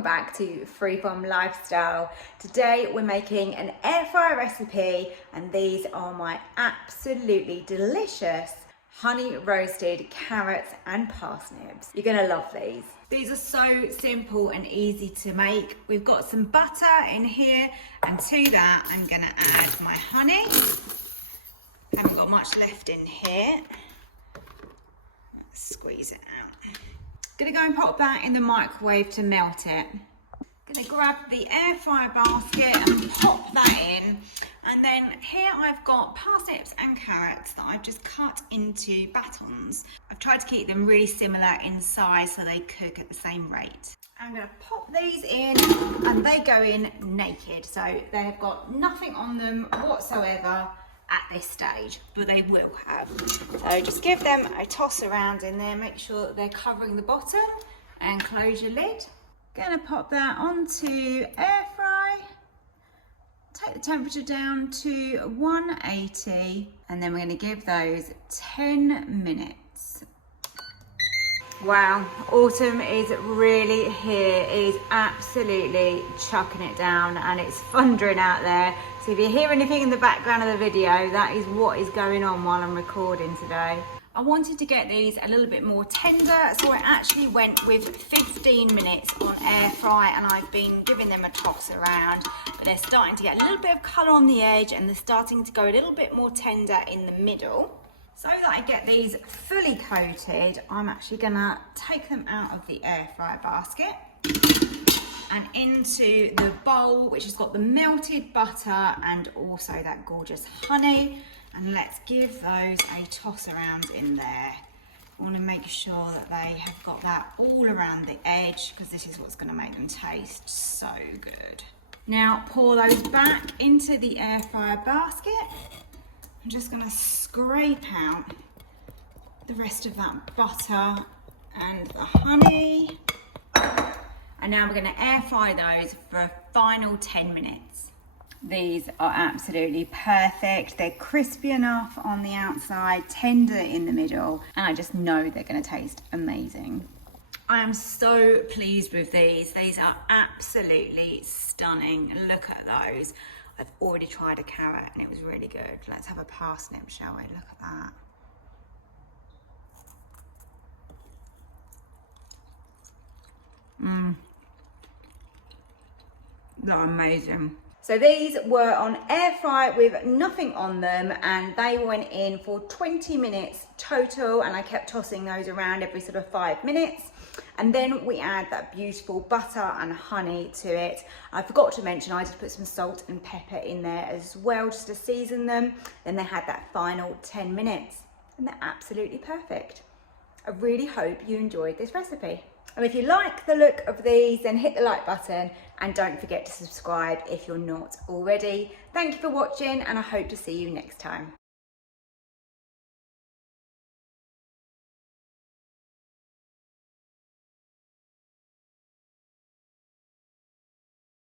welcome back to Freeform Lifestyle. Today we're making an air fryer recipe and these are my absolutely delicious honey roasted carrots and parsnips. You're gonna love these. These are so simple and easy to make. We've got some butter in here and to that I'm gonna add my honey. Haven't got much left in here. Let's squeeze it out. Gonna go and pop that in the microwave to melt it. Gonna grab the air fryer basket and pop that in. And then here I've got parsnips and carrots that I've just cut into batons. I've tried to keep them really similar in size so they cook at the same rate. I'm gonna pop these in and they go in naked. So they've got nothing on them whatsoever at this stage, but they will have. So just give them a toss around in there, make sure that they're covering the bottom and close your lid. Gonna pop that onto air fry. Take the temperature down to 180 and then we're gonna give those 10 minutes. Wow, autumn is really here. It is absolutely chucking it down and it's thundering out there. So if you hear anything in the background of the video, that is what is going on while I'm recording today. I wanted to get these a little bit more tender, so I actually went with 15 minutes on air fry and I've been giving them a toss around, but they're starting to get a little bit of colour on the edge and they're starting to go a little bit more tender in the middle. So that I get these fully coated, I'm actually gonna take them out of the air fryer basket and into the bowl, which has got the melted butter and also that gorgeous honey. And let's give those a toss around in there. I want to make sure that they have got that all around the edge because this is what's going to make them taste so good. Now pour those back into the air fryer basket. I'm just going to scrape out the rest of that butter and the honey. And now we're going to air fry those for a final 10 minutes. These are absolutely perfect. They're crispy enough on the outside, tender in the middle, and I just know they're going to taste amazing. I am so pleased with these. These are absolutely stunning. Look at those. I've already tried a carrot and it was really good. Let's have a parsnip, shall we? Look at that. They're amazing. So these were on air fry with nothing on them and they went in for 20 minutes total and I kept tossing those around every sort of 5 minutes. And then we add that beautiful butter and honey to it. I forgot to mention I just put some salt and pepper in there as well just to season them. Then they had that final 10 minutes and they're absolutely perfect. I really hope you enjoyed this recipe. And if you like the look of these, then hit the like button and don't forget to subscribe if you're not already. Thank you for watching and I hope to see you next time.